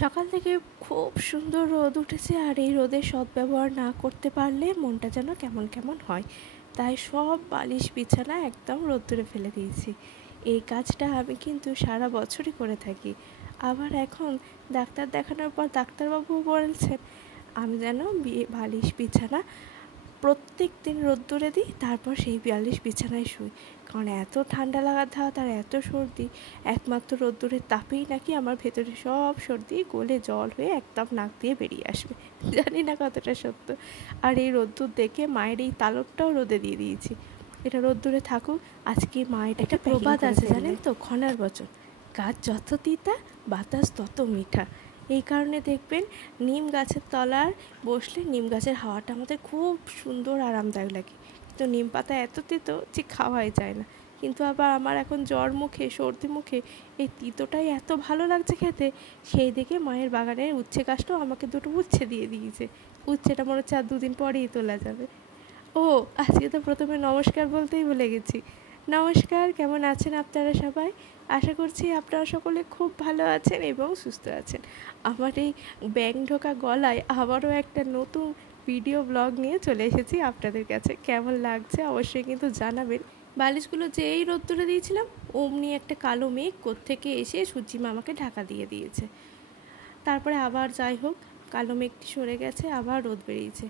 সকাল থেকে খুব সুন্দর রোদ উঠেছে, আর এই রোদের সদ্ব্যবহার না করতে পারলে মনটা যেন কেমন কেমন হয়। তাই সব বালিশ বিছানা একদম রোদ্দুরে ফেলে দিয়েছি। এই কাজটা আমি কিন্তু সারা বছরই করে থাকি। আবার এখন ডাক্তার দেখানোর পর ডাক্তারবাবুও বলছেন আমি যেন বালিশ বিছানা প্রত্যেক দিন রোদ্দুরে দিই, তারপর সেই বালিশ বিছানায় শুই। কারণ এত ঠান্ডা লাগার ধাত আর এত সর্দি, একমাত্র রোদ্দুরের তাপেই নাকি আমার ভেতরে সব সর্দি গলে জল হয়ে একদম নাক দিয়ে বেরিয়ে আসবে। জানি না কতটা সত্য। আর এই রোদ্দুর দেখে মায়ের এই তালবটাও রোদে দিয়ে দিয়েছি, এটা রোদ্দুরে থাকুক। আজকে মায়ের একটা প্রবাদ আছে জানেন তো, খনার বচন, গাছ যত তিতা বাতাস তত মিঠা। এই কারণে দেখবেন নিম গাছের তলায় বসলে নিম গাছের হাওয়াটা আমাদের খুব সুন্দর আরামদায়ক লাগে, কিন্তু নিম পাতা এত তেতো যে খাওয়াই যায় না। কিন্তু আবার আমার এখন জ্বর মুখে সর্দি মুখে এই তিতোটাই এত ভালো লাগছে খেতে, সেই দিকে মায়ের বাগানের উচ্ছে গাছটাও আমাকে দুটো উচ্ছে দিয়ে দিয়েছে। উচ্ছেটা মনে হচ্ছে আর দুদিন পরেই তোলা যাবে। ও, আজকে তো প্রথমে নমস্কার বলতেই ভুলে গেছি। নমস্কার, কেমন আছেন আপনারা সবাই? আশা করছি আপনারা সকলে খুব ভালো আছেন এবং সুস্থ আছেন। আমার এই ব্যাং ঢোকা গলায় আবারও একটা নতুন ভিডিও ব্লগ নিয়ে চলে এসেছি আপনাদের কাছে। কেমন লাগছে অবশ্যই কিন্তু জানাবেন। বালিশগুলো যেই রোদ্দুরে দিয়েছিলাম অমনি একটা কালো মেঘ কোত্থেকে এসে সূর্যি মামাকে ঢাকা দিয়ে দিয়েছে। তারপরে আবার যাই হোক, কালো মেঘটি সরে গেছে, আবার রোদ বেরিয়েছে।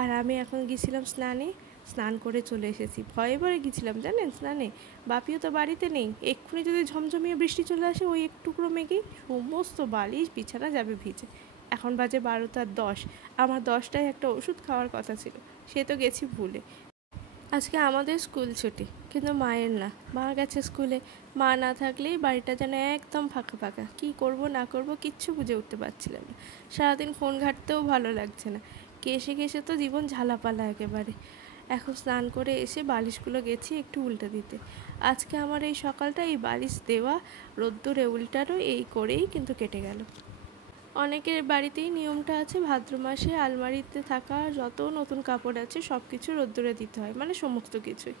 আর আমি এখন গেছিলাম স্নানে, স্নান করে চলে এসেছি। ভয়ে ভয়ে গেছিলাম জানেন স্নানে, বাপিও তো বাড়িতে নেই। এক্ষুনি যদি ঝমঝমিয়ে বৃষ্টি চলে আসে ওই একটুকরো মেঘেই সমস্ত বালিশ বিছানা যাবে ভিজে। এখন বাজে 12:10। আমার 10টায় একটা ওষুধ খাওয়ার কথা ছিল, সে তো গেছি ভুলে। আজকে আমাদের স্কুল ছুটি, কিন্তু মায়ের না, মা গেছে স্কুলে। মা না থাকলেই বাড়িটা যেন একদম ফাঁকা ফাঁকা। কী করব না করব কিচ্ছু বুঝে উঠতে পারছিলাম না। সারাদিন ফোন ঘাঁটতেও ভালো লাগছে না। কেসে কেসে তো জীবন ঝালাপালা একেবারে। এখন স্নান করে এসে বালিশগুলো গেছি একটু উল্টে দিতে। আজকে আমার এই সকালটা এই বালিশ দেওয়া রোদ্দুরে উল্টানো এই করেই কিন্তু কেটে গেল। অনেকের বাড়িতেই নিয়মটা আছে, ভাদ্র মাসে আলমারিতে থাকা যত নতুন কাপড় আছে সব কিছু রোদ্দুরে দিতে হয়, মানে সমস্ত কিছুই।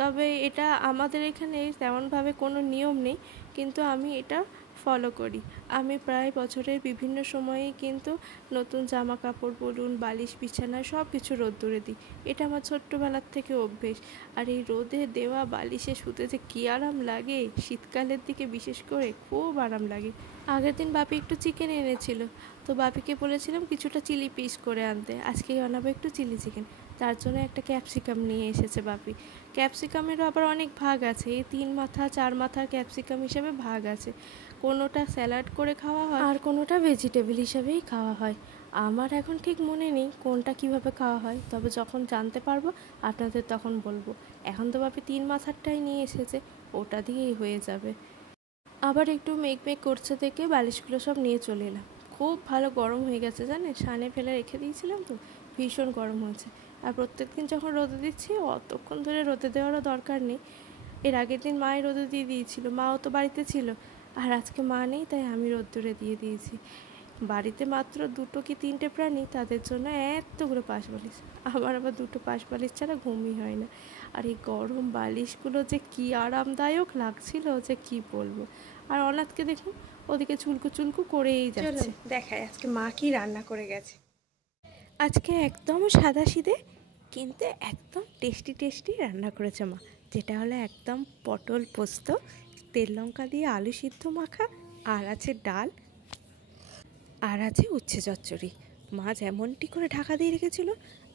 তবে এটা আমাদের এখানে তেমনভাবে কোনো নিয়ম নেই, কিন্তু আমি এটা ফলো করি। আমি প্রায় বছরের বিভিন্ন সময়েই কিন্তু নতুন জামা কাপড় বলুন, বালিশ বিছানা সব কিছু রোদ্দুরে দিই। এটা আমার ছোট্টবেলার থেকে অভ্যেস। আর এই রোদে দেওয়া বালিশে শুতে যে কী আরাম লাগে, শীতকালের দিকে বিশেষ করে খুব আরাম লাগে। আগের দিন বাপি একটু চিকেন এনেছিল, তো বাপিকে বলেছিলাম কিছুটা চিলি পিস করে আনতে। আজকেই বানাবো একটু চিলি চিকেন, তার জন্য একটা ক্যাপসিকাম নিয়ে এসেছে বাপি। ক্যাপসিকামেরও আবার অনেক ভাগ আছে, এই 3 মাথা 4 মাথার ক্যাপসিকাম হিসেবে ভাগ আছে। কোনোটা স্যালাড করে খাওয়া হয় আর কোনোটা ভেজিটেবল হিসেবেই খাওয়া হয়। আমার এখন ঠিক মনে নেই কোনটা কিভাবে খাওয়া হয়, তবে যখন জানতে পারবো আপনাদের তখন বলবো। এখন তো বাপি 3 মাথারটাই নিয়ে এসেছে, ওটা দিয়েই হয়ে যাবে। আবার একটু মেঘ মেঘ করছে দেখে বালিশগুলো সব নিয়ে চলে এলাম। খুব ভালো গরম হয়ে গেছে জানেন, সানে ফেলে রেখে দিয়েছিলাম তো, ভীষণ গরম হয়েছে। আর প্রত্যেক দিন যখন রোদে দিচ্ছি অতক্ষণ ধরে রোদে দেওয়ারও দরকার নেই। এর আগের দিন মায়ের রোদে দিয়ে দিয়েছিল, মাও তো বাড়িতে ছিল। আর আজকে মা নেই, তাই আমি রোদ্দুরে দিয়ে দিয়েছি। বাড়িতে মাত্র 2 কি 3টে প্রাণী, তাদের জন্য এতগুলো পাশ বালিশ। আমার আবার 2টো পাশ বালিশ ছাড়া ঘুমই হয় না। আর এই গরম বালিশগুলো যে কী আরামদায়ক লাগছিল যে কি বলবো। আর অনাথকে দেখুন ওদিকে চুলকু চুলকু করেই যাচ্ছে। দেখায় আজকে মা কি রান্না করে গেছে। আজকে একদম সাদাসিধে কিন্তু একদম টেস্টি টেস্টি রান্না করেছে মা, যেটা হলো একদম পটল পোস্ত, তেল লঙ্কা দিয়ে আলু সিদ্ধ মাখা, আর আছে ডাল, আর আছে উচ্ছে চচ্চড়ি। মা যেমনটি করে ঢাকা দিয়ে রেখেছিল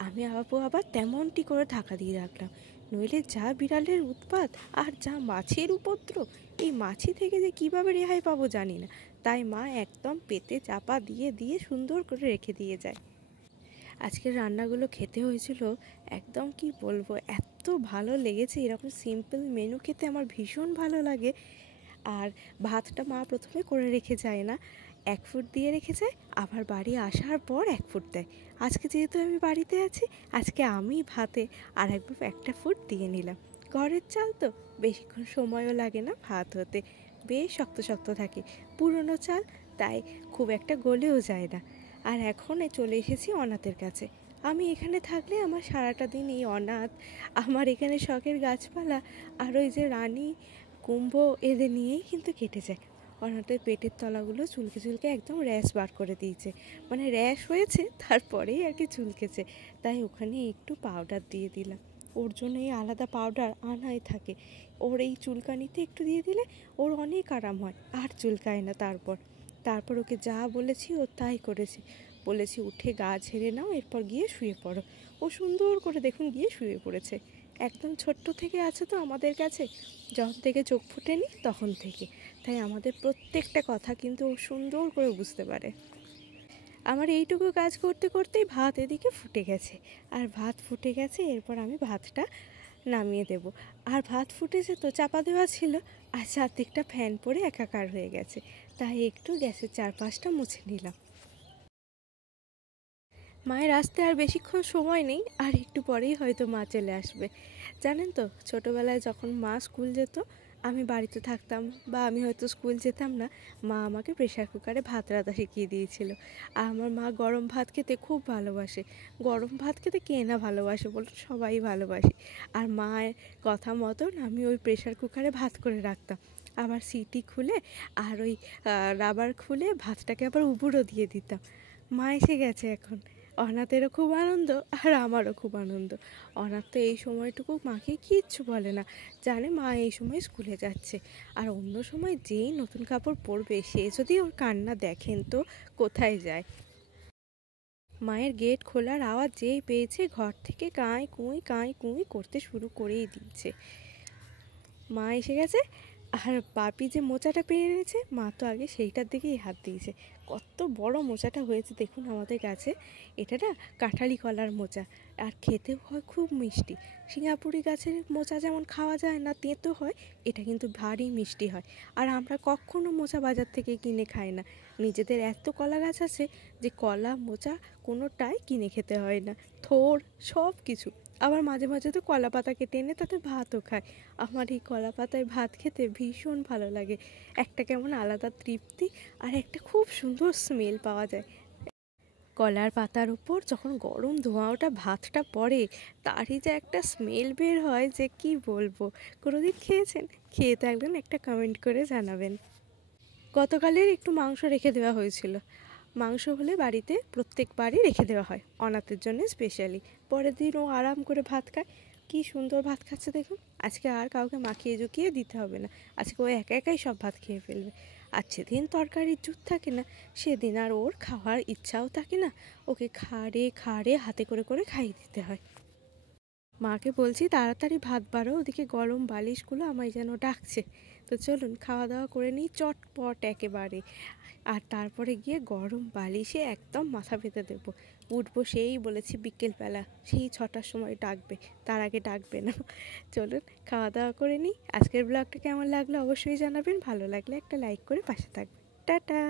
আমি আবার তেমনটি করে ঢাকা দিয়ে রাখলাম। নইলে যা বিড়ালের উৎপাত আর যা মাছের উপদ্রব, এই মাছি থেকে যে কীভাবে রেহাই পাবো জানি না। তাই মা একদম পেতে চাপা দিয়ে দিয়ে সুন্দর করে রেখে দিয়ে যায়। আজকের রান্নাগুলো খেতে হয়েছিল একদম কি বলবো, এত ভালো লেগেছে। এরকম সিম্পল মেনু খেতে আমার ভীষণ ভালো লাগে। আর ভাতটা মা প্রথমে করে রেখে যায় না, 1 ফুট দিয়ে রেখে যায়, আবার বাড়ি আসার পর 1 ফুট দেয়। আজকে যেহেতু আমি বাড়িতে আছি, আজকে আমি ভাতে আর একবার 1টা ফুট দিয়ে নিলাম। ঘরের চাল তো বেশিক্ষণ সময়ও লাগে না ভাত হতে, বেশ শক্ত শক্ত থাকে, পুরনো চাল, তাই খুব একটা গলেও যায় না। আর এখন চলে এসেছি অনাথের কাছে। আমি এখানে থাকলে আমার সারাটা দিন এই অনাথ, আমার এখানে শখের গাছপালা আর ওই যে রানী কুম্ভ, এদের নিয়েই কিন্তু কেটে যায়। অনাথের পেটের তলাগুলো চুলকে চুলকে একদম র্যাশ বার করে দিয়েছে, মানে র্যাশ হয়েছে তারপরেই আর কি চুলকেছে। তাই ওখানে একটু পাউডার দিয়ে দিলাম। ওর জন্য এই আলাদা পাউডার আনাই থাকে। ওর এই চুলকানিতে একটু দিয়ে দিলে ওর অনেক আরাম হয়, আর চুলকায় না। তারপর ওকে যা বলেছি ও তাই করেছে। বলেছি উঠে গা ঝেড়ে নাও, এরপর গিয়ে শুয়ে পড়ো। ও সুন্দর করে দেখুন গিয়ে শুয়ে পড়েছে। একদম ছোট্ট থেকে আছে তো আমাদের কাছে, যখন থেকে চোখ ফুটেনি তখন থেকে। তাই আমাদের প্রত্যেকটা কথা কিন্তু ও সুন্দর করে বুঝতে পারে। আমার এইটুকু কাজ করতে করতেই ভাত এদিকে ফুটে গেছে। আর ভাত ফুটে গেছে, এরপর আমি ভাতটা নামিয়ে দেব। আর ভাত ফুটেছে তো চাপা দেওয়া ছিল, আর চারদিকটা ফ্যান পড়ে একাকার হয়ে গেছে। তাই একটু গ্যাসের চারপাশটা মুছে নিলাম। মায়ের আসতে আর বেশিক্ষণ সময় নেই, আর একটু পরেই হয়তো মা চলে আসবে। জানেন তো, ছোটোবেলায় যখন মা স্কুল যেত, আমি বাড়িতে থাকতাম বা আমি হয়তো স্কুল যেতাম না, মা আমাকে প্রেশার কুকারে ভাত রাঁধা শিখিয়ে দিয়েছিল। আর আমার মা গরম ভাত খেতে খুব ভালোবাসে। গরম ভাত খেতে কে না ভালোবাসে বলুন, সবাই ভালোবাসে। আর মায়ের কথা মতন আমি ওই প্রেশার কুকারে ভাত করে রাখতাম। আবার সিটি খুলে আর ওই রাবার খুলে ভাতটাকে আবার উবুড়ও দিয়ে দিতাম। মা এসে গেছে এখন। অনাথেরও খুব আনন্দ আর আমারও খুব আনন্দ। অনাথ তো এই সময়টুকু মাকে কিচ্ছু বলে না, জানে মা এই সময় স্কুলে যাচ্ছে। আর অন্য সময় যেই নতুন কাপড় পরবে সে যদি ওর কান্না দেখেন তো কোথায় যায়। মায়ের গেট খোলার আওয়াজ যেই পেয়েছে ঘর থেকে কাঁই কুঁই করতে শুরু করেই দিয়েছে। মা এসে গেছে। আর বাপি যে মোচাটা পেয়ে এনেছে, মা তো আগে সেইটার দিকেই হাত দিয়েছে। কত বড় মোচাটা হয়েছে দেখুন আমাদের গাছে। এটা না কাঁঠালি কলার মোচা, আর খেতেও হয় খুব মিষ্টি। সিঙ্গাপুরি গাছের মোচা যেমন খাওয়া যায় না, তেঁতো হয়, এটা কিন্তু ভারী মিষ্টি হয়। আর আমরা কখনো মোচা বাজার থেকে কিনে খাই না। নিজেদের এত কলা গাছ আছে যে কলা মোচা কোনোটাই কিনে খেতে হয় না। থোড় সব কিছু। আবার মাঝে মাঝে তো কলা পাতা কেটে এনে তাতে ভাতও খায়। আমার এই কলা পাতায় ভাত খেতে ভীষণ ভালো লাগে। একটা কেমন আলাদা তৃপ্তি, আর একটা খুব সুন্দর স্মেল পাওয়া যায়। কলার পাতার উপর যখন গরম ধোঁয়াটা ভাতটা পড়ে, তারই যে একটা স্মেল বের হয় যে কি বলবো। কোনোদিন খেয়েছেন? খেয়ে থাকবেন একটা কমেন্ট করে জানাবেন। গতকালের একটু মাংস রেখে দেওয়া হয়েছিল। মাংস হলে বাড়িতে প্রত্যেকবারই রেখে দেওয়া হয় অনাথের জন্য স্পেশালি। পরের দিন ও আরাম করে ভাত খায়। কি সুন্দর ভাত খাচ্ছে দেখুন। আজকে আর কাউকে মাখিয়ে জুকিয়ে দিতে হবে না, আজকে ও একা একাই সব ভাত খেয়ে ফেলবে। আর যেদিন তরকারির জুত থাকে না, সেদিন আর ওর খাওয়ার ইচ্ছাও থাকে না। ওকে খাড়ে খাড়ে হাতে করে করে খাইয়ে দিতে হয়। মাকে বলছি তাড়াতাড়ি ভাত বাড়ো, ওদিকে গরম বালিশগুলো আমায় যেন ডাকছে। তো চলুন খাওয়া দাওয়া করে নিই চটপট একেবারে। আর তারপরে গিয়ে গরম বালিশে একদম মাথা পেতে দেবো। উঠবো সেই বলেছি বিকেলবেলা, সেই 6টার সময় ডাকবে, তার আগে ডাকবে না। চলুন খাওয়া দাওয়া করে নিই। আজকের ব্লগটা কেমন লাগলো অবশ্যই জানাবেন, ভালো লাগলে একটা লাইক করে পাশে থাকবেন। টাটা।